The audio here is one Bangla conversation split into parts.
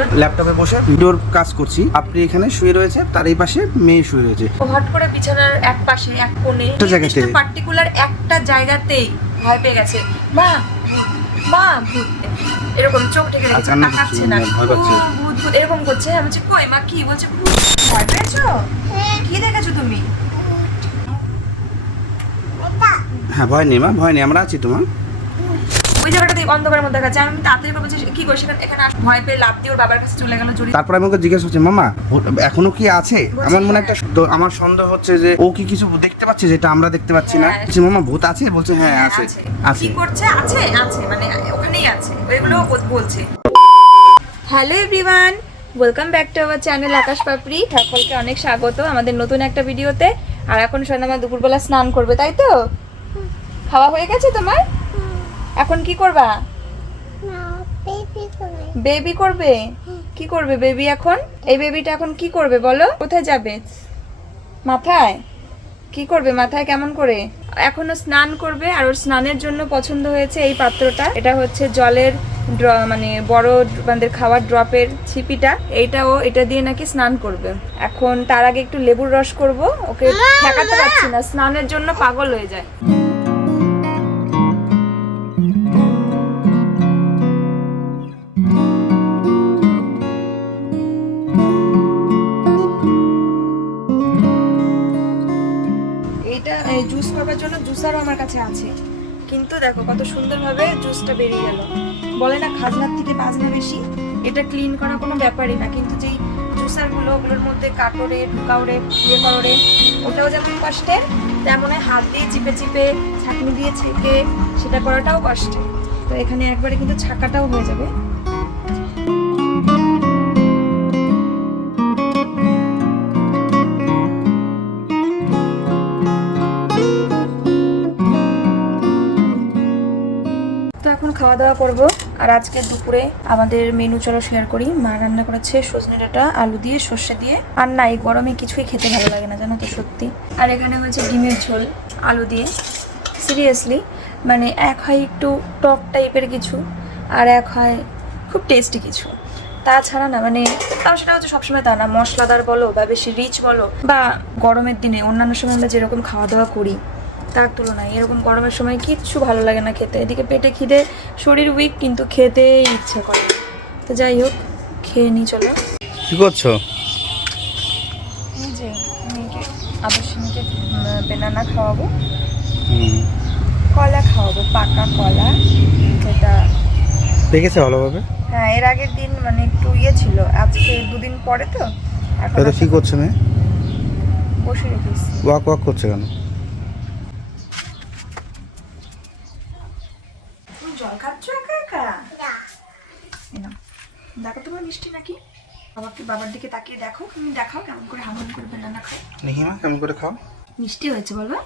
হলো ল্যাপটপে বসে ভিডিওর কাজ করছি, আপনি এখানে শুয়ে রয়েছে, তার এই পাশে মেয়ে শুয়ে রয়েছে। হট করে বিছানার এক পাশে এক কোণে একটা জায়গাতে পার্টিকুলার একটা জায়গাতেই ভয় পেয়ে গেছে, মা ভূত, মা ভূত, এরকম চোখ ঢেকে রেখেছে, তাকাচ্ছে না, ভূত ভূত এরকম করছে। আমি বলছি কই মা, কি বলছে? ভূত। ভয় পেয়েছো? কি দেখেছো তুমি? হ্যাঁ ভয় নেই মা, ভয় নেই, আমরা আছি তোমার। ওই জায়গাটাতে অন্ধকারের মধ্যে গেছে। আমি তাড়াতাড়ি করে বলছি কি করছি, এখানে ভয় পেয়ে লাফ দিয়ে ওর বাবার কাছে চলে গেল জড়িয়ে। তারপর আমি ওকে জিজ্ঞেস করছি, মামা এখনো কি আছে? আমার মনে একটা আমার সন্দেহ হচ্ছে যে ও কি কিছু দেখতে পাচ্ছে যেটা আমরা দেখতে পাচ্ছি না। বলছি মামা ভূত আছে? বলছে হ্যাঁ আছে। কি করছে? আছে আছে মানে ওখানেই আছে, ওইগুলো বলছে। Hello everyone, welcome back to our channel Akash Papri. সকলকে অনেক স্বাগত আমাদের নতুন একটা ভিডিওতে। আর এখন সোনামা দুপুরবেলা স্নান করবে, তাই তো? খাওয়া হয়ে গেছে তোমার? এখন কি করবা? বেবি করবে? কি করবে বেবি এখন? এই বেবিটা এখন কি করবে বলো? কোথায় যাবে? মাথায়? কি করবে মাথায়? কেমন করে? এখনো স্নান করবে। আর ওর স্নানের জন্য পছন্দ হয়েছে এই পাত্রটা। এটা হচ্ছে জলের মানে বড় আমাদের খাওয়ার ড্রপের ছিপিটা। এইটাও এটা দিয়ে নাকি স্নান করবে। এখন তার আগে একটু লেবুর রস করব, ওকে ঠেকাতে পারছি না, স্নানের জন্য পাগল হয়ে যায়। জুস করবার জন্য জুসারও আমার কাছে আছে, কিন্তু দেখো কত সুন্দরভাবে জুসটা বেরিয়ে গেল। বলে না খাজনার থেকে বাজনা বেশি, এটা ক্লিন করা কোনো ব্যাপারই না, কিন্তু যেই জুসারগুলো ওগুলোর মধ্যে কাটরে ঢুকাওরে ইয়ে করে, ওটাও যেমন কষ্টের, তেমন হাত দিয়ে চিপে চিপে ছাঁকনি দিয়ে ছেঁকে সেটা করাটাও কষ্টের। তো এখানে একবারে কিন্তু ছাকাটাও হয়ে যাবে। এখন খাওয়া দাওয়া করব। আর আজকে দুপুরে আমাদের মেনু চলো শেয়ার করি। মা রান্না করেছে সজনে ডাঁটা আলু দিয়ে সর্ষে দিয়ে। আর না, এই গরমে কিছুই খেতে ভালো লাগে না জানো তো, সত্যি। আর এখানে হয়েছে ডিমের ঝোল আলু দিয়ে। সিরিয়াসলি মানে এক হয় একটু টক টাইপের কিছু, আর এক হয় খুব টেস্টি কিছু। তাছাড়া না মানে তাও সেটা হচ্ছে সবসময় তা না, মশলাদার বলো বা বেশি রিচ বলো, বা গরমের দিনে অন্যান্য সময় আমরা যেরকম খাওয়া দাওয়া করি তার তুলনায় এরকম গরমের সময় কিচ্ছু ভালো লাগে না খেতে। এদিকে পেটে খিদে, শরীর উইক, কিন্তু খেতে ইচ্ছে করে। তো যাই হোক, খেয়ে নিই চলো। কি করছো? এই যে মেয়েকে আদর্শিনীকে বেনানা খাওয়াবো, কলা খাওয়াবো, পাকা কলা যেটা পেকেছে ভালোভাবে। হ্যাঁ, এর আগের দিন মানে একটু ইয়ে ছিল, আজকে দুদিন পরে তো। এখন তো কি করছো মেয়ে? বসে রেখেছি। ওয়াক ওয়াক করছে কেন? জল খাচ্ছ একা একা? দেখো তোমার মিষ্টি নাকি? বাবার দিকে তাকিয়ে দেখো, তুমি দেখাও কেমন করে হাম করে বেনানা খাও। দেখি মা কেমন করে খাও। মিষ্টি হয়েছে বলো।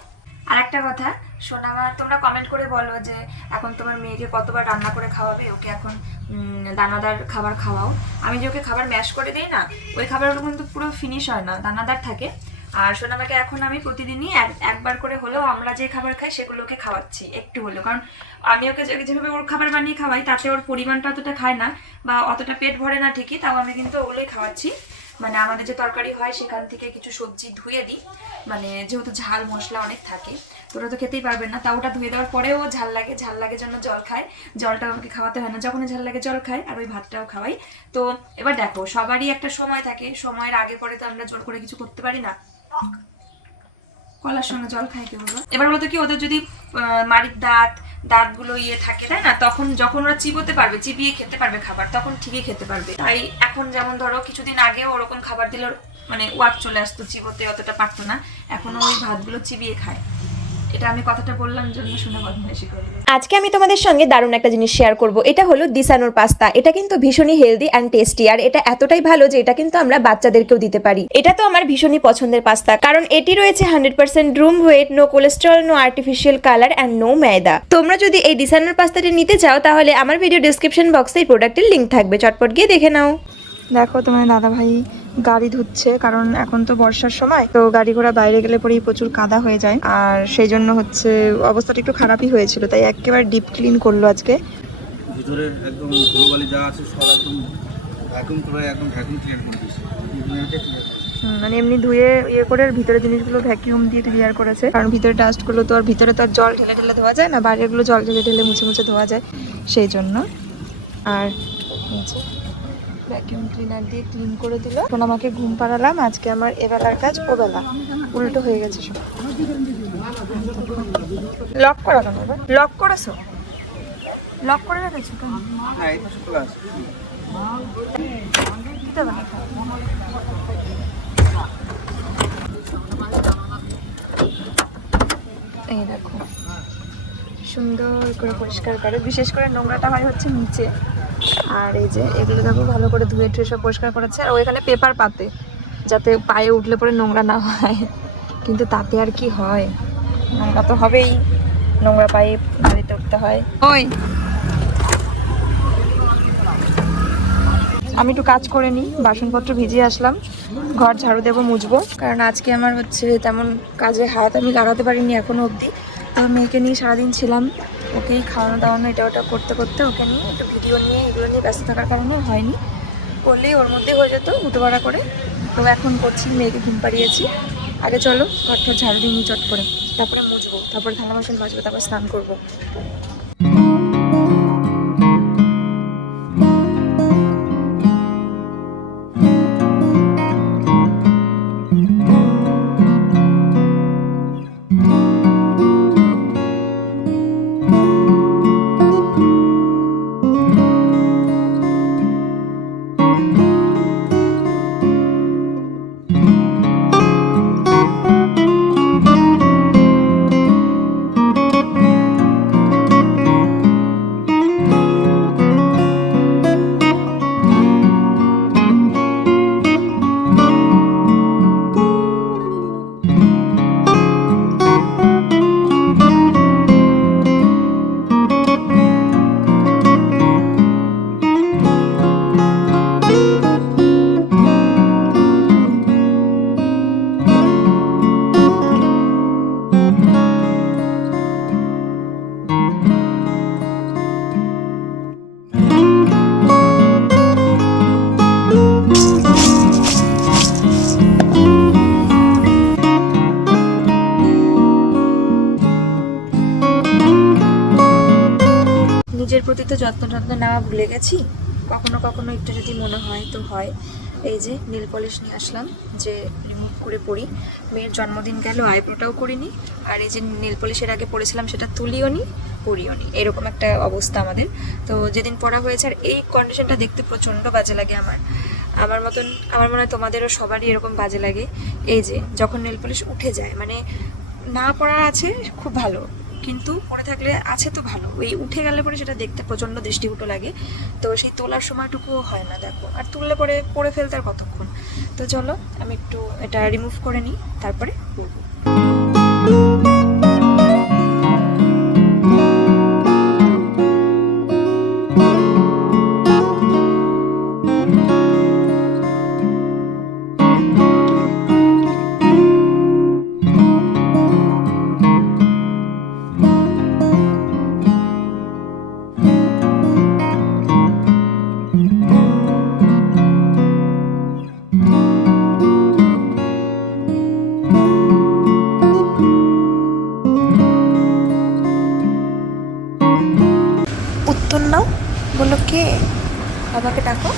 আর একটা কথা সোনামা, তোমরা কমেন্ট করে বলো যে এখন তোমার মেয়েকে কতবার রান্না করে খাওয়াবে, ওকে এখন দানাদার খাবার খাওয়াও। আমি যে ওকে খাবার ম্যাশ করে দিই না, ওই খাবারগুলো কিন্তু পুরো ফিনিশ হয় না, দানাদার থাকে। আর সোনামাকে এখন আমি প্রতিদিনই একবার করে হলেও আমরা যে খাবার খাই সেগুলোকে খাওয়াচ্ছি একটু হলেও, কারণ আমি ওকে যেভাবে ওর খাবার বানিয়ে খাওয়াই তাতে ওর পরিমাণটা অতটা খায় না বা অতটা পেট ভরে না ঠিকই, তাও আমি কিন্তু ওগুলোই খাওয়াচ্ছি। মানে আমাদের যে তরকারি হয় সেখান থেকে কিছু সবজি ধুয়ে দিই, মানে যেহেতু ঝাল মশলা অনেক থাকে তো ওটা তো খেতেই পারবেন না, তা ওটা ধুয়ে দেওয়ার পরেও ঝাল লাগে জন্য জল খায়। জলটা আমাকে খাওয়াতে হয় না, যখনই ঝাল লাগে জল খায়, আর ওই ভাতটাও খাওয়াই। তো এবার দেখো সবারই একটা সময় থাকে, সময়ের আগে পরে তো আমরা জোর করে কিছু করতে পারি না। কলার সঙ্গে জল খাই কেউ? এবার বলতো কি, ওদের যদি মাড়ির দাঁতগুলো ইয়ে থাকে তাই না, তখন যখন ওরা চিবোতে পারবে, চিবিয়ে খেতে পারবে খাবার, তখন ঠিকই খেতে পারবে। তাই এখন যেমন ধরো কিছুদিন আগেও ওরকম খাবার দিলে মানে ওয়াক চলে আসতো, চিবোতে অতটা পারতো না, এখনো ওই ভাতগুলো চিবিয়ে খায়। এটা আমি কথাটা বললাম জন্য শুনে বদমাইশি করবে। আজকে আমি তোমাদের সঙ্গে দারুণ একটা জিনিস শেয়ার করব। এটা হলো দিসানোর পাস্তা। এটা কিন্তু ভীষণই হেলদি অ্যান্ড টেস্টি, আর এটা এতটাই ভালো যে এটা কিন্তু আমরা বাচ্চাদেরকেও দিতে পারি। এটা তো আমার ভীষণই পছন্দের পাস্তা, কারণ এটি রয়েছে 100% room weight, no cholesterol, no artificial colour and no maida. তোমরা যদি এই দিসানোর পাস্তাটি নিতে চাও তাহলে আমার ভিডিও ডেসক্রিপশন বক্সে এই প্রোডাক্টের লিঙ্ক থাকবে, চটপট গিয়ে দেখে নাও। দেখো তোমার দাদা ভাই গাড়ি ধুচ্ছে, কারণ এখন তো বর্ষার সময়, তো গাড়ি ঘোড়া বাইরে গেলে পরেই প্রচুর কাদা হয়ে যায়, আর সেই জন্য হচ্ছে অবস্থাটা একটু খারাপই হয়েছিল, তাই একেবারে ডিপ ক্লিন করলো আজকে। ভিতরে একদম ধুলোবালি যা আছে সব একদম ভ্যাকুম করে একদম ভ্যাকুম ক্লিয়ার করে দিয়েছে। মানে এমনি ধুয়ে ইয়ে করে ভিতরে জিনিসগুলো ভ্যাকিউম দিয়ে ক্লিয়ার করেছে, কারণ ভিতরে ডাস্টগুলো তো আর ভিতরে তো আর জল ঢেলে ঢেলে ধোয়া যায় না, বাইরেগুলো জল ঢেলে ঢেলে মুছে মুছে ধোয়া যায় সেই জন্য। আর ভ্যাকিউম ক্লিনার দিয়ে ক্লিন করে দিল। এখন আমাকে ঘুম পাড়ালাম, আজকে আমার এবেলার কাজ ওবেলা, উল্টো হয়ে গেছে সব। লক করা কেন? লক করেছো? লক করে রেখেছো কেন? হ্যাঁ এই তো চলে আসে। দিতে হবে না। এই দেখো সুন্দর করে পরিষ্কার করে, বিশেষ করে নোংরাটা হয় হচ্ছে নিচে। আর এই যে এগুলো দেখো ভালো করে ধুয়ে টুয়ে সব পরিষ্কার করেছে। আর ওইখানে পেপার পাতে, যাতে পায়ে উঠলে পরে নোংরা না হয়, কিন্তু তাতে আর কি হয়, নোংরা তো হবেই, নোংরা পায়ে গাড়িতে উঠতে হয়। ওই আমি একটু কাজ করে নিই, বাসনপত্র ভিজিয়ে আসলাম, ঘর ঝাড়ু দেবো, মুছবো, কারণ আজকে আমার হচ্ছে তেমন কাজে হাত আমি লাগাতে পারিনি এখনো অবধি। তো মেয়েকে নিয়ে সারাদিন ছিলাম, ওকেই খাওয়ানো দাওয়ানো এটা ওটা করতে করতে, ওকে নিয়ে একটু ভিডিও নিয়ে এগুলো নিয়ে ব্যস্ত থাকার কারণে হয়নি, করলেই ওর মধ্যেই হয়ে যেত উঠোবাড়া করে। তো এখন করছি, মেয়েকে ঘুম পাড়িয়েছি। আগে চলো ঘরটা ঝাড়ু দিয়ে নিই চট করে, তারপরে মুছবো, তারপরে থালা বাসন মাজবো, তারপর স্নান করবো। নিজের প্রতি তো যত্ন নেওয়া ভুলে গেছি, কখনো কখনো একটু যদি মনে হয় তো হয়। এই যে নীল পলিশ নিয়ে আসলাম, যে রিমুভ করে পরি। মেয়ের জন্মদিন গেল, আইব্রোটাও করিনি, আর এই যে নীল পলিশের আগে পরেছিলাম সেটা তুলিও নি পরিও নি, এরকম একটা অবস্থা আমাদের। তো যেদিন পরা হয়েছে, আর এই কন্ডিশনটা দেখতে প্রচণ্ড বাজে লাগে আমার মতন, আমার মনে হয় তোমাদেরও সবারই এরকম বাজে লাগে। এই যে যখন নেল পলিশ উঠে যায়, মানে না পড়া আছে খুব ভালো, কিন্তু পরে থাকলে আছে তো ভালো, ওই উঠে গেলে পরে সেটা দেখতে প্রচণ্ড দৃষ্টিকটু লাগে। তো সেই তোলার সময়টুকুও হয় না দেখো, আর তুললে পরে পরে ফেলতে আর কতক্ষণ। তো চলো আমি একটু এটা রিমুভ করে নিই, তারপরে পরবো। উত্তর নাও, বলো কে, বাবাকে ডাকো।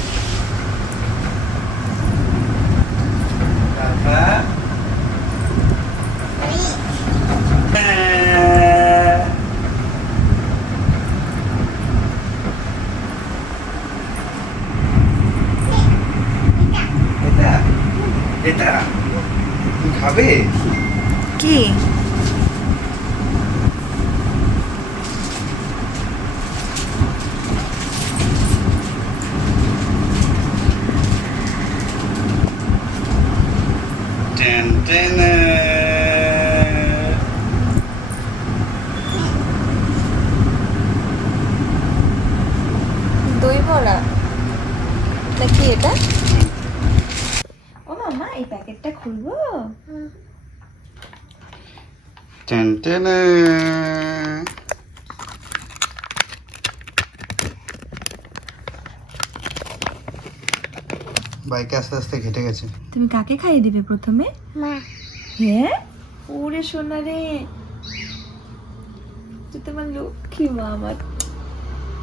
এটা তুমি খাবে? কি টেন টেন। দই বড়া নাকি এটা? ও মামা এই প্যাকেটটা খুলবো? Ten ten. বাইকে আস্তে আস্তে ঘেটে গেছে। তুমি কাকে খাইয়ে দিবে প্রথমে? মা হ্যাঁ, ওরে সোনা রে, তুই তোমার লক্ষ্মী মা আমার।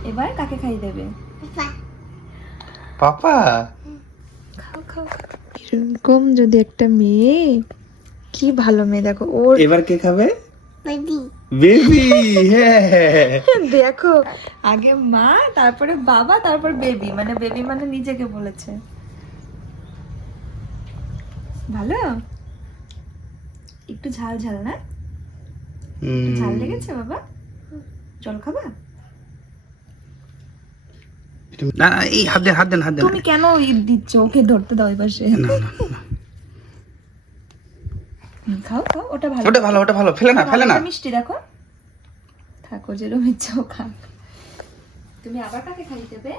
এবার কাকে খাইয়ে দেবে? পাপা পাপা খাও খাও। এরকম যদি একটা মেয়ে, কি ভালো মেয়ে, দেখো ওর। এবার কে খাবে? Baby baby. হ্যাঁ দেখো, আগে মা, তারপরে বাবা, তারপর বেবি, মানে বেবি মানে নিজেকে বলেছে। ভালো, একটু ঝাল ঝাল না? একটু ঝাল লেগেছে বাবা? জল খাবা? না না, এই হাত দেন হাত দেন হাত দেন। তুমি কেন দিচ্ছ? ওকে ধরতে দাও এবার সে। খাও খাও, ওটা ভালো। ওটা ভালো, ওটা ভালো, ফেলে না ফেলে না। ওটা মিষ্টি, দেখো। থাকো যেরকম ইচ্ছা খাও। তুমি আবার কাকে খাইয়ে দেবে?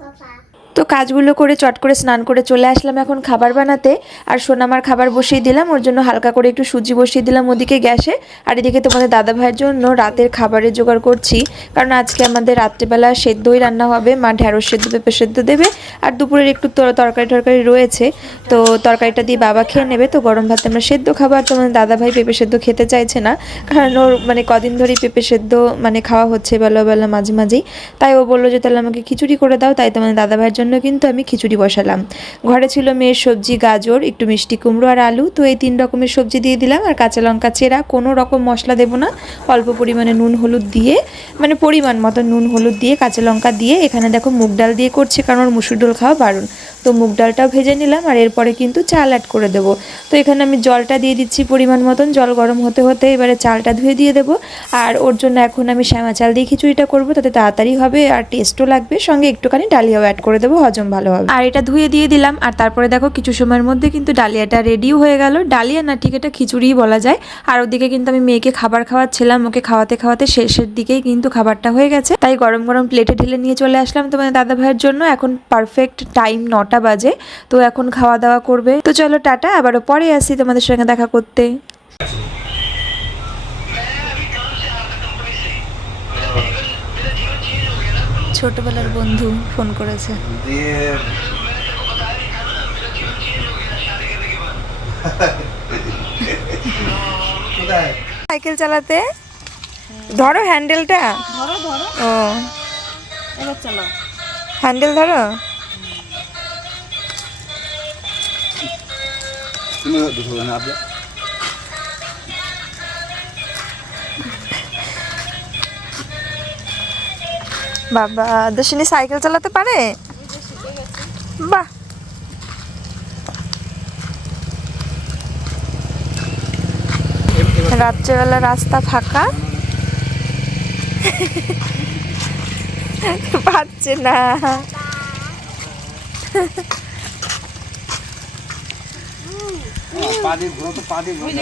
পাপা তো কাজগুলো করে চট করে স্নান করে চলে আসলাম এখন খাবার বানাতে। আর সোনামার খাবার বসিয়ে দিলাম, ওর জন্য হালকা করে একটু সুজি বসিয়ে দিলাম ওদিকে গ্যাসে। আর এদিকে তোমাদের দাদা ভাইয়ের জন্য রাতের খাবারের জোগাড় করছি, কারণ আজকে আমাদের রাত্রেবেলা সেদ্ধই রান্না হবে। মা ঢেঁড়স সেদ্ধ, পেঁপে সেদ্ধ দেবে, আর দুপুরের একটু তরকারি রয়েছে, তো তরকারিটা দিয়ে বাবা খেয়ে নেবে। তো গরম ভাতে আমরা সেদ্ধ খাবো, আর তোমাদের দাদা ভাই পেঁপে সেদ্ধ খেতে চাইছে না, কারণ ওর মানে কদিন ধরেই পেঁপে সেদ্ধ মানে খাওয়া হচ্ছে বেলা বেলা মাঝে মাঝেই। তাই ও বললো যে তাহলে আমাকে খিচুড়ি করে দাও, তাই তোমাদের দাদা ভাইয়ের জন্য কিন্তু আমি খিচুড়ি বসালাম। ঘরে ছিল মেয়ের সবজি, গাজর, একটু মিষ্টি কুমড়ো আর আলু, তো এই 3 রকমের সবজি দিয়ে দিলাম। আর কাঁচা লঙ্কা চেরা, কোনো রকম মশলা দেবো না, অল্প পরিমাণে নুন হলুদ দিয়ে, মানে পরিমাণ মতো নুন হলুদ দিয়ে, কাঁচা লঙ্কা দিয়ে। এখানে দেখো মুগ ডাল দিয়ে করছি, কারণ ওর মুসুর ডাল খাওয়া বারণ। তো মুগ ডালটাও ভেজে নিলাম, আর এরপরে কিন্তু চাল অ্যাড করে দেবো। তো এখানে আমি জলটা দিয়ে দিচ্ছি পরিমাণ মতন, জল গরম হতে হতে এবারে চালটা ধুয়ে দিয়ে দেবো। আর ওর জন্য এখন আমি শ্যামা চাল দিয়ে খিচুড়িটা করবো, তাতে তাড়াতাড়ি হবে আর টেস্টও লাগবে, সঙ্গে একটুখানি ডালিয়াও অ্যাড করে দেবো, হজম ভালো হবে। আর এটা ধুয়ে দিয়ে দিলাম, আর তারপরে দেখো কিছু সময়ের মধ্যে কিন্তু ডালিয়াটা রেডিও হয়ে গেল। ডালিয়া না, ঠিক এটা খিচুড়িই বলা যায়। আর ওদিকে কিন্তু আমি মেয়েকে খাবার খাওয়াচ্ছিলাম, ওকে খাওয়াতে খাওয়াতে শেষের দিকেই কিন্তু খাবারটা হয়ে গেছে, তাই গরম গরম প্লেটে ঢেলে নিয়ে চলে আসলাম তোমাদের দাদা ভাইয়ের জন্য। এখন পারফেক্ট টাইম 9টা বাজে, তো এখন খাওয়া দাওয়া করবে। তো চলো টাটা, আবারও পরে আসি তোমাদের সঙ্গে দেখা করতে। ছোটবেলার বন্ধু ফোন করেছে। সাইকেল চালাতে ধরো হ্যান্ডেলটা, ধরো ধরো, ও এবার চালাও। হ্যান্ডেল ধরো। বাবা দর্শনী সাইকেল চালাতে পারে, বাহ। রাত্রেবেলা রাস্তা ফাঁকা, পাচ্ছে না।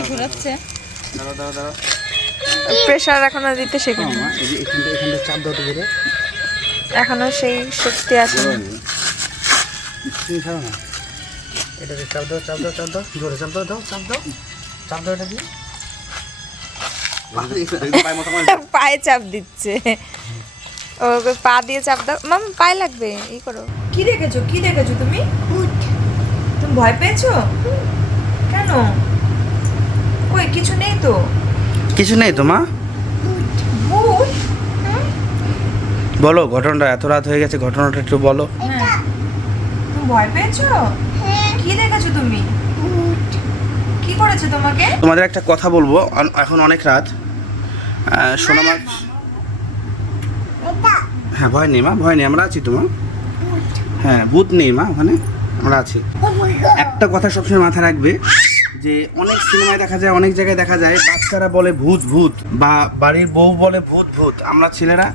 ঘুরাচ্ছে, প্রেশার এখনো দিতে শেখেনি, এখনো সেই শক্তি আছে। এটাকে চাপ দাও, চাপ দাও, চাপ দাও, জোরে চাপ দাও, দাও চাপ দাও, চাপ দাও এটা দিয়ে। পায়ে চাপ দিচ্ছে, ও পা দিয়ে চাপ দাও, মাম পায়ে লাগবে, এই করো। কি দেখেছো, কি দেখেছো তুমি? তুমি ভয় পেয়েছো কেন? কই কিছু নেই তো। কিছু নেই তো মা, ভূত? বলো ঘটনাটা, এত রাত হয়ে গেছে, ঘটনাটা একটু বলো। হ্যাঁ, তুমি ভয় পেয়েছো? কি দেখেছো তুমি? কি করেছে তোমাকে? তোমাদের একটা কথা বলবো, এখন অনেক রাত। সোনামা, হ্যাঁ ভয় নেই মা, ভয় নেই, আমরা আছি তো মা। হ্যাঁ ভূত নেই মা, ওখানে আমরা আছি। একটা কথা সবসময় মাথায় রাখবে, যে অনেক সিনেমায় দেখা যায়, অনেক জায়গায় দেখা যায়, বাচ্চারা বলে ভূত ভূত, বা বাড়ির বউ বলে ভূত ভূত। আমরা ছেলেরা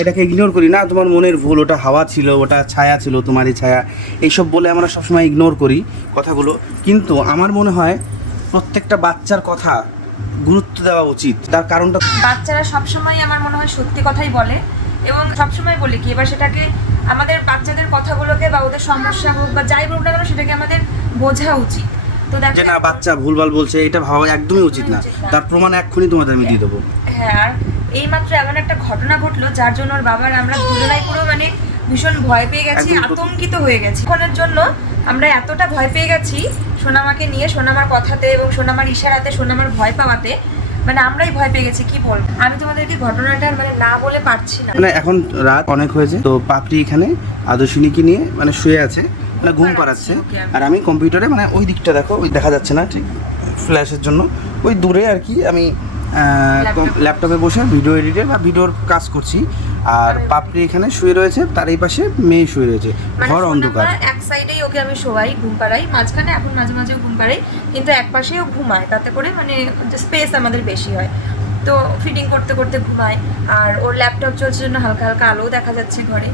এটাকে ইগনোর করি, না তোমার মনের ভুল, ওটা হাওয়া ছিল, ওটা ছায়া ছিল, তোমারই ছায়া, এইসব বলে আমরা সবসময় ইগনোর করি কথাগুলো। কিন্তু আমার মনে হয় প্রত্যেকটা বাচ্চার কথা গুরুত্ব দেওয়া উচিত। তার কারণটা, বাচ্চারা সবসময় আমার মনে হয় সত্যি কথাই বলে, এবং সবসময় বলে কি, এবার সেটাকে আমাদের বাচ্চাদের কথাগুলোকে বা ওদের সমস্যা হোক বা যাই বলুক না কেন, সেটাকে আমাদের বোঝা উচিত। তো দেখো, যে না বাচ্চা ভুলভাল বলছে, এটা ভাবা একদমই উচিত না। তার প্রমাণ এক্ষুনি তোমাদের আমি দিয়ে দেবো। হ্যাঁ, আর এইমাত্র এমন একটা ঘটনা ঘটলো যার জন্য ওর বাবার আমরা দুজনাই পুরো মানে ভীষণ ভয় পেয়ে গেছি, একদম তো- আতঙ্কিত হয়ে গেছি। এখনের জন্য আমরা এতটা ভয় পেয়ে গেছি সোনামাকে নিয়ে, সোনামার কথাতে এবং সোনামার ইশারাতে, সোনামার ভয় পাওয়াতে, মানে আমরাই ভয় পেয়ে গেছি। কি বলবো, আমি তোমাদেরকে ঘটনাটা মানে না বলে পারছি না। মানে এখন রাত অনেক হয়েছে, তো পাপড়ি এখানে আদর্শিনীকে নিয়ে মানে শুয়ে আছে, মানে ঘুম পাড়াচ্ছে। ওকে, আমি- আর আমি কম্পিউটারে মানে ওই দিকটা দেখো, ওই দেখা যাচ্ছে না ঠিক ফ্ল্যাশের জন্য, ওই দূরে আর কি আমি ল্যাপটপে বসে ভিডিও এডিটের বা ভিডিওর কাজ করছি। আর পাপড়ি এখানে শুয়ে রয়েছে, তার এই পাশে মেয়ে শুয়ে রয়েছে, মানে ঘর অন্ধকার। সোনামা এক সাইডেই ওকে আমি শোয়াই, ঘুম পাড়াই, মাঝখানে এখন মাঝে মাঝেও ঘুম পাড়াই, কিন্তু এক পাশেও ঘুমায়, তাতে করে মানে স্পেস আমাদের বেশি হয়। তো ফিটিং করতে করতে ঘুমায়, আর ওর ল্যাপটপ চলছে জন্য হালকা হালকা আলো দেখা যাচ্ছে ঘরে।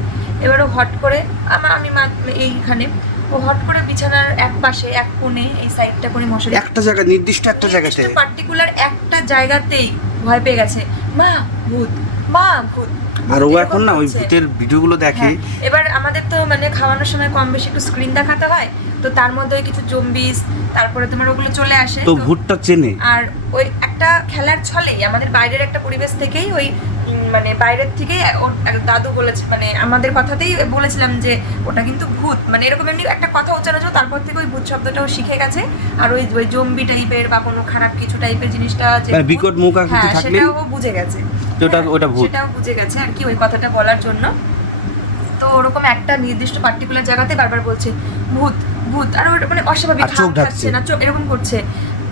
এবারও হট করে আমি এইখানে, ও হট করে বিছানার এক পাশে এক কোণে এই সাইডটা করে মশারি, একটা জায়গা নির্দিষ্ট একটা জায়গাতে পার্টিকুলার একটা জায়গাতেই ভয় পেয়ে গেছে, মা ভূত, মা ভূত। আর ও এরকম এখন না ওই করছে। ভূতের ভিডিওগুলো দেখে। হ্যাঁ, এবার আমাদের তো মানে খাওয়ানোর সময় কম বেশি একটু স্ক্রিন দেখাতে হয়, তো তার মধ্যে ওই কিছু জম্বিস, তারপরে তোমার ওগুলো চলে আসে। তো তো- ভূতটা চেনে। আর ওই একটা খেলার ছলেই আমাদের বাইরের একটা পরিবেশ থেকেই ওই মানে বাইরের থেকেই ওর এক দাদু বলেছে, মানে আমাদের কথাতেই বলেছিলাম যে ওটা কিন্তু ভূত, মানে এরকম এমনি একটা কথা উচ্চারণ হয়েছিল, তারপর থেকে ওই ভূত শব্দটাও শিখে গেছে। আর ওই ওই জম্বি টাইপের বা কোনো খারাপ কিছু টাইপের জিনিসটা যে মানে ভূত, বিকট মুখ আকৃতি হ্যাঁ, থাকলে সেটাও ও বুঝে গেছে। তো ওটা ভূত। সেটাও বুঝে গেছে আর কি ওই কথাটা বলার জন্য। তো ওরকম একটা নির্দিষ্ট পার্টিকুলার জায়গাতে বারবার বলছে ভূত ভূত, আর ওটা মানে অস্বাভাবিক আর চোখ হাত ঢাকছে। খাচ্ছে না, চোখ এরকম করছে,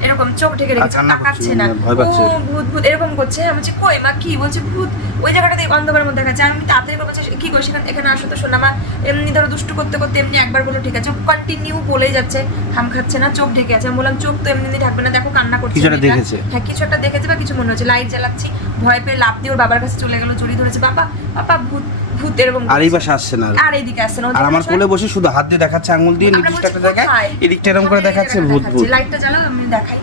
এরকম চোখ ঢেকে রেখেছে, কান্না করছে, তাকাচ্ছে না, মানে ভয় পাচ্ছে। ও ভূত ভূত এরকম করছে। আমি বলছি কই মা, কি বলছে ভূত, ওই জায়গাটাতে অন্ধকারের মধ্যে দেখাচ্ছে। আমি তাড়াতাড়ি করে বলছি কি করছি, এখানে আসো তো সোনামা। এমনি ধরো দুষ্টু করতে করতে এমনি একবার বলে ঠিক আছে, কন্টিনিউ বলেই যাচ্ছে, থাম খাচ্ছে না, চোখ ঢেকে আছে। আমি বললাম চোখ তো এমনি ঢাকবে না, দেখো কান্না করছে, কিছু একটা মেয়েটা। দেখেছে। হ্যাঁ, কিছু একটা দেখেছে বা কিছু মনে হচ্ছে। লাইট জ্বালাচ্ছি, ভয় পেয়ে লাফ দিয়ে ওর বাবার কাছে চলে গেল, জড়িয়ে ধরেছে, বাবা বাবা ভূত ভূত এরকম আর এই করছে। পাশে আসছে না। আর এইদিকে আসছে না, ও আর যেখানে আমার শোয়- কোলে বসে শুধু হাত দিয়ে দেখাচ্ছে, আঙুল দিয়ে আমরা নির্দিষ্ট বলছি, একটা জায়গায় কোথায়? এদিকটা এরকম করে সামনে দেখাচ্ছে জায়গাটা ভূত দেখাচ্ছে। ভূত। লাইটটা জ্বালাও, আমি দেখাই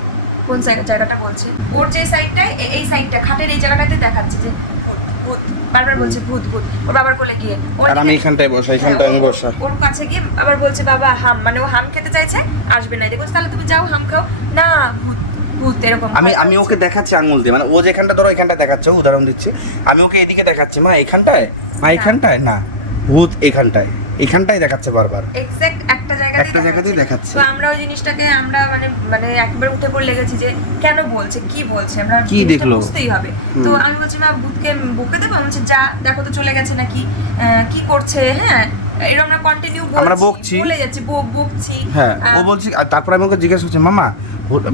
কোন জায়গাটা বলছে। ওর যে সাইডটায়, এই সাইডটা খাটের এই জায়গাটাতে দেখাচ্ছে যে ভূত ভূত, বারবার বলছে ভূত ভূত। ওর বাবার কোলে গিয়ে ওর আর আমি দিকে- এখানটায় বসা, হ্যাঁ, এখানটায় আমি ও- বসা। ওর কাছে গিয়ে আবার বলছে বাবা হাম, মানে ও হাম খেতে চাইছে, আসবে না। দেখো তাহলে তুমি যাও হাম খাও না, ভূত ভূত এরকম আমি ওকে দেখাচ্ছি আঙুল দিয়ে, মানে ও যেখানটা ধরো এখানটা দেখাচ্ছে, উদাহরণ দিচ্ছি, আমি ওকে এদিকে দেখাচ্ছি, মা এখানটায়, মা এখানটায় না, ভূত এখানটায় দেখাচ্ছে বারবার। এক্সাক্ট একটা একটা জায়গাতেই দেখাচ্ছে। তো আমরা ওই জিনিসটাকে আমরা মানে মানে একবার উঠে পড়ে লেগেছি যে কেন বলছে, কি বলছে, আমরা কি জিনিসটা দেখলো? বুঝতেই হবে। তো আমি বলছি মা ভূতকে বকে দেবো, আমি বলছি যা দেখো তো চলে গেছে নাকি, কি করছে। হ্যাঁ, এরকম আমরা কন্টিনিউ আমরা বকছি। বলে যাচ্ছি, বকছি। হ্যাঁ, ও বলছি, আর তারপর আমি ওকে জিজ্ঞেস করছি, মামা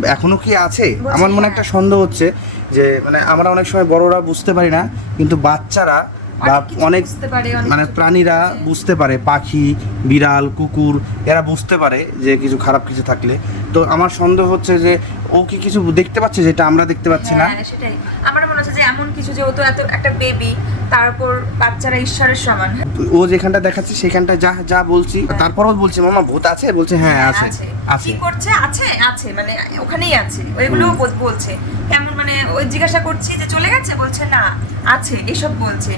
এখনো কি আছে? বলছে, আমার মনে হ্যাঁ। একটা সন্দেহ হচ্ছে যে মানে আমরা অনেক সময় বড়রা বুঝতে পারি না, কিন্তু বাচ্চারা বা অনেক কিছু অনেক বুঝতে পারে, অনেক মানে কিছু প্রাণীরা বুঝতে পারে, পাখি, বিড়াল, কুকুর, এরা বুঝতে পারে যে কিছু খারাপ কিছু থাকলে। তো আমার সন্দেহ হচ্ছে যে ও কি কিছু দেখতে পাচ্ছে যেটা আমরা দেখতে পাচ্ছি না। হ্যাঁ, সেটাই আমার মনে হচ্ছে যে এমন কিছু যে ও তো এত একটা বেবি, তারপর বাচ্চারা ঈশ্বরের সমান। ও যেখানটা দেখাচ্ছে সেখানটা যা যা বলছি, তারপরও বলছে মামা ভূত আছে, বলছে হ্যাঁ আছে আছে। কি করছে, আছে আছে মানে ওখানেই আছে, ওইগুলো বলছে কেমন, মানে ওই জিজ্ঞাসা করছি যে চলে গেছে, বলছে না আছে, এসব বলছে।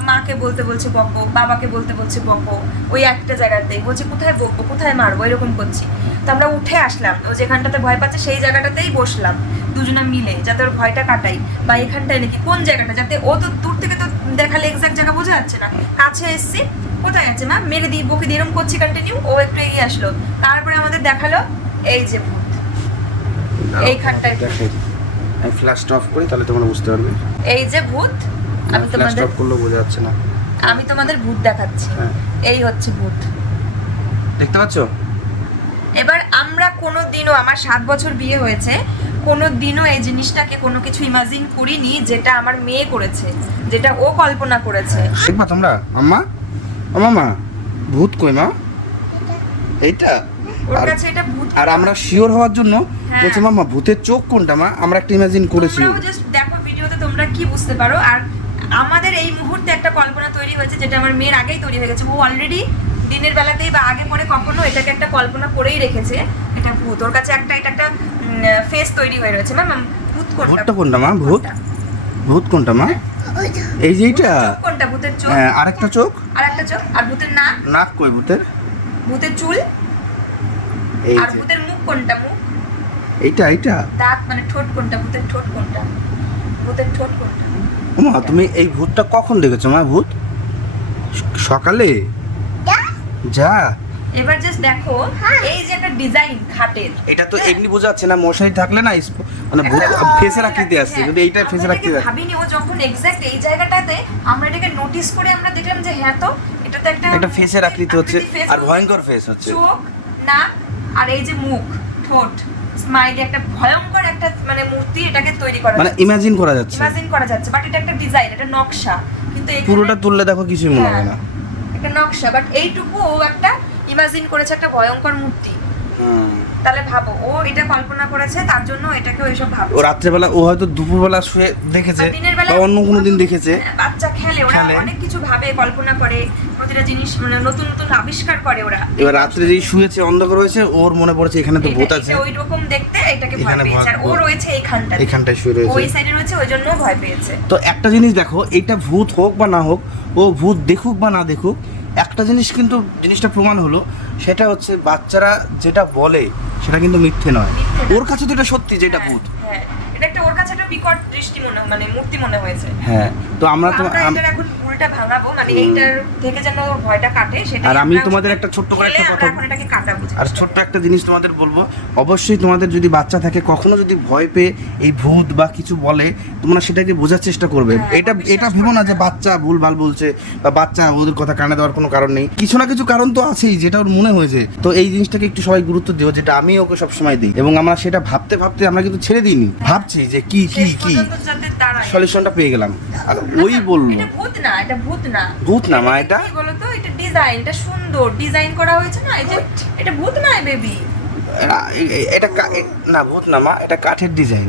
মাকে বলতে বলছে বকো, বাবাকে বলতে বলছে বকো, ওই একটা জায়গাতেই বলছে কোথায় বকবো, কোথায় মারবো, এরকম করছি। তো আমরা উঠে আসলাম, ও যেখানটাতে ভয় পাচ্ছে সেই জায়গাটাতেই বসলাম দুজনে মিলে, যাতে ওর ভয়টা কাটাই। বা এখানটায় নাকি কোন জায়গাটা, যাতে ও তো দূর থেকে তো দেখালে এক্সাক্ট জায়গা বোঝা যাচ্ছে না, কাছে এসছি কোথায় আছে মা, মেরে দিই বকে দিয়ে এরকম করছি কন্টিনিউ। ও একটু এগিয়ে আসলো, তারপরে আমাদের দেখালো এই যে ভূত, এইখানটায় ভূত। দেখাই দিই। আমি ফ্ল্যাশটা অফ করি, তাহলে তোমরা বুঝতে পারবে। এই যে ভূত, আমি ফ্ল্যাশটা তোমাদের অফ করলেও বোঝা যাচ্ছে না। আমি তোমাদের ভূত দেখাচ্ছি, হ্যাঁ। এই হচ্ছে ভূত। দেখতে পাচ্ছো? এবার আমরা কোনো দিনও, আমার 7 বছর বিয়ে হয়েছে, কোনো দিনও এই জিনিসটাকে কোনো কিছু ইমাজিন করিনি যেটা আমার মেয়ে করেছে, যেটা ও কল্পনা করেছে। দেখবা তোমরা? আম্মা, ও মামা, ভূত কই মা? এইটা। ওর আর- কাছে এটা ভূত। আর আমরা শিওর হওয়ার জন্য হ্যাঁ। বলছি মামা ভূতের চোখ কোনটা মা? আমরা একটা ইমাজিন করেছি। তোমরাও জাস্ট দেখো ভিডিওতে, তোমরা কি বুঝতে পারো। আর আমাদের এই মুহূর্তে একটা কল্পনা তৈরি হয়েছে, যেটা আমার মেয়ের আগেই তৈরি হয়ে গেছে। ও অলরেডি দিনের বেলাতেই বা আগে পরে কখনো এটাকে একটা কল্পনা করেই রেখেছে, এটা ভূত। ওর কাছে এটা একটা ফেস তৈরি হয়ে রয়েছে। ম্যাম ভূত ভূতটা কোনটা মা? ভূত ভূত কোনটা মা? এই যে এইটা। কোনটা? ভূতের চোখ, হ্যাঁ, আরেকটা চোখ। আর একটা চোখ, আর ভূতের নাক, নাক কই ভূতের? ভূতের চুল, এই আর যে। ভূতের মুখ কোনটা? মুখ, এইটা। দাঁত, মানে ঠোঁট কোনটা? ভূতের ঠোঁট কোনটা? ভূতের ঠোঁট কোনটা? মা তুমি এই ভূতটা কখন দেখেছো মা? ভূত সকালে যা এবার জাস্ট দেখো এই যে একটা ডিজাইন খাটের, এটা তো এমনি বোঝা যাচ্ছে না, মশারি থাকলে না মানে ফেসের আকৃতি আসছে, কিন্তু এইটা ফেসের আকৃতি আসছে। ভাবিনি ও যখন এক্স্যাক্ট এই জায়গাটাতে আমরা এটাকে নোটিস করে আমরা দেখলাম যে হ্যাঁ তো এটা তো একটা ফেসের আকৃতি হচ্ছে, আর ভয়ঙ্কর ফেস হচ্ছে। চোখ, নাক আর এই যে মুখ, ঠোঁট, স্মাইলি একটা ভয়ঙ্কর একটা মানে মূর্তি এটাকে তৈরি করা মানে ইমাজিন করা যাচ্ছে, ইমাজিন করা যাচ্ছে, বাট এটা একটা ডিজাইন, এটা নকশা, কিন্তু এখানে পুরোটা তুললে দেখো কিছুই মনে হয় না। একটা নকশা, বাট এইটুকু ও একটা ইমাজিন করেছে একটা ভয়ঙ্কর মূর্তি। হুম। তাহলে ভাবো ও এটা কল্পনা করেছে, তার জন্য এটাকে ওইসব ভাবছে। ও রাত্রেবেলা ও হয়তো দুপুরবেলা শুয়ে দেখেছে আর দিনের বেলা বা অন্য কোনো দিন দেখেছে। বাচ্চা খেলে, ওরা খেলে। অনেক কিছু ভাবে, কল্পনা করে, প্রতিটা জিনিস মানে নতুন নতুন আবিষ্কার করে ওরা। এবার রাত্রে যেই শুয়েছে অন্ধকার হয়েছে, ওর মনে পড়েছে এখানে তো ভূত আছে, ওই রকম দেখতে এটাকে ভয় এখানে পেয়েছে, আর ও ভয়- রয়েছে এইখানটাতে, এখানটায় শুয়ে রয়েছে। ওই সাইডে রয়েছে, ওই জন্য ভয় পেয়েছে। তো একটা জিনিস দেখো, এটা ভূত হোক বা না হোক, ও ভূত দেখুক বা না দেখুক, একটা জিনিস কিন্তু জিনিসটা প্রমাণ হলো, সেটা হচ্ছে বাচ্চারা যেটা বলে সেটা কিন্তু মিথ্যে নয়। মিথ্যে না। ওর কাছে তো এটা সত্যি যে এটা ভূত। হ্যাঁ, এটা একটা ওর কাছে একটা বিকট দৃষ্টি মনে মানে মূর্তি মনে হয়েছে। হ্যাঁ, তো আমরা তো আমরা এটার এখন ভুলটা ভাঙাবো, মানে এইটার থেকে যেন ওর ভয়টা কাটে সেটা। আর আমি তোমাদের একটা ছোট্ট করে একটা কথা এখন এটাকে কাটাবো। আর ছোট্ট একটা জিনিস তোমাদের বলবো, অবশ্যই তোমাদের যদি বাচ্চা থাকে, কখনো যদি ভয় পেয়ে এই ভূত বা কিছু বলে, তোমরা সেটাকে বোঝার চেষ্টা করবে। হ্যাঁ, এটা বিশ্বাস এটা ভেবো না যে বাচ্চা ভুলভাল বলছে বা বাচ্চা ওদের কথা কানে দেওয়ার কোনো কারণ নেই, কিছু না কিছু কারণ তো আছেই যেটা ওর মনে হয়েছে। তো এই জিনিসটাকে একটু সবাই গুরুত্ব দিও, যেটা আমি ওকে সবসময় দিই, এবং আমরা সেটা ভাবতে ভাবতে আমরা কিন্তু ছেড়ে দিইনি, ভাবছি যে কি কি শেষ কি পর্যন্ত যাতে দাঁড়ায়। সলিউশনটা পেয়ে গেলাম, আর ওই বললো এটা ভূত না, এটা ভূত না। ভূত না মা, এটা কি বলতো, এটা ডিজাইন, এটা সুন্দর ডিজাইন করা হয়েছে না, এই যে এটা ভূত না বেবি। এটা না ভূত না মা, এটা কাঠের ডিজাইন।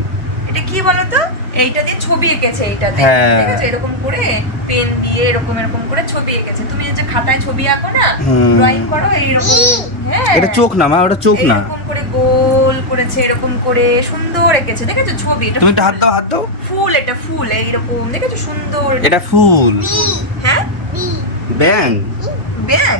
এটা কি বলতো, এইটা দিয়ে ছবি এঁকেছে, এইটা দিয়ে হ্যাঁ। ঠিক আছে, এরকম করে পেন দিয়ে এরকম এরকম করে ছবি এঁকেছে। তুমি যে খাতায় ছবি আঁকো না, হুম। ড্রয়িং করো এইরকম, হ্যাঁ এটা চোখ না মা, ওটা চোখ না। এরকম করে গোল করেছে, এরকম করে সুন্দর এঁকেছে, দেখেছো ছবি? এটা তুমি একটা হাত দাও, হাত দাও। ফুল, এটা ফুল এইরকম, দেখেছো সুন্দর? এটা ফুল। হ্যাঁ, ব্যাং। ব্যাং,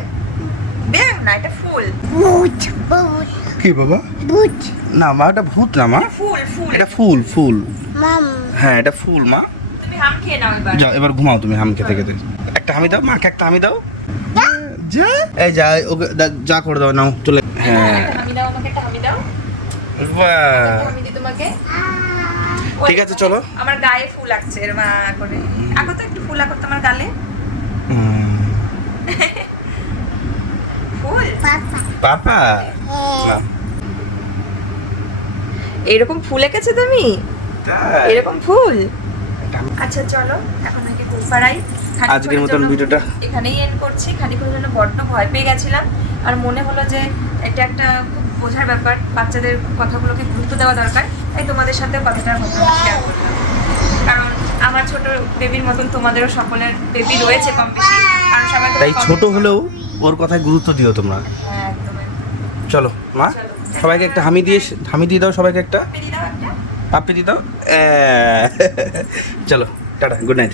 ব্যাং না, এটা ফুল। ভূত ভূত কি বাবা? ভূত না মা, এটা ভূত না মা, ফুল ফুল এটা ফুল ফুল। মাম হ্যাঁ, এটা ফুল মা। তুমি হাম খেয়ে নাও এবার। যাও এবার ঘুমাও তুমি, হাম খেতে খেতে। একটা হামি দাও মাকে, একটা হামি দাও। যা এই যা, ওকে যা করে দাও, নাও চলে। হ্যাঁ একটা হামি দাও আমাকে, একটা হামি দাও। বাহ। একটা হামি দিই তোমাকে। ঠিক আছে, চলো। আমার গায়ে ফুল লাগছে এর মা করে। আঁকো তো একটু ফুল আঁকো তো আমার গালে। ফুল পাপা পাপা না, এইরকম ফুল এঁকেছো তুমি? তাই? এরকম ফুল? আচ্ছা চলো এখন আগে ঘুম পাড়াই। আজকের মতন ভিডিওটা এখানেই এন্ড করছি। খানিকক্ষণের জন্য বড্ড ভয় পেয়ে গেছিলাম, আর মনে হলো যে এটা একটা খুব বোঝার ব্যাপার, বাচ্চাদের কথাগুলোকে গুরুত্ব দেওয়া দরকার, তাই তোমাদের সাথে কথাটা শেয়ার করলাম। কারণ আমার ছোট বেবির মতন তোমাদেরও সকলের বেবি রয়েছে কম বেশি, কারণ সবাই তো তাই ছোট হলেও ওর কথায় গুরুত্ব দিও তোমরা। হ্যাঁ একদম একদম। চলো মা, চলো। সবাইকে একটা হামি দিয়ে দাও, সবাইকে একটা পেরিয়ে দাও একটা। পাপ্পি দিয়ে দাও। চলো টাটা, গুড নাইট।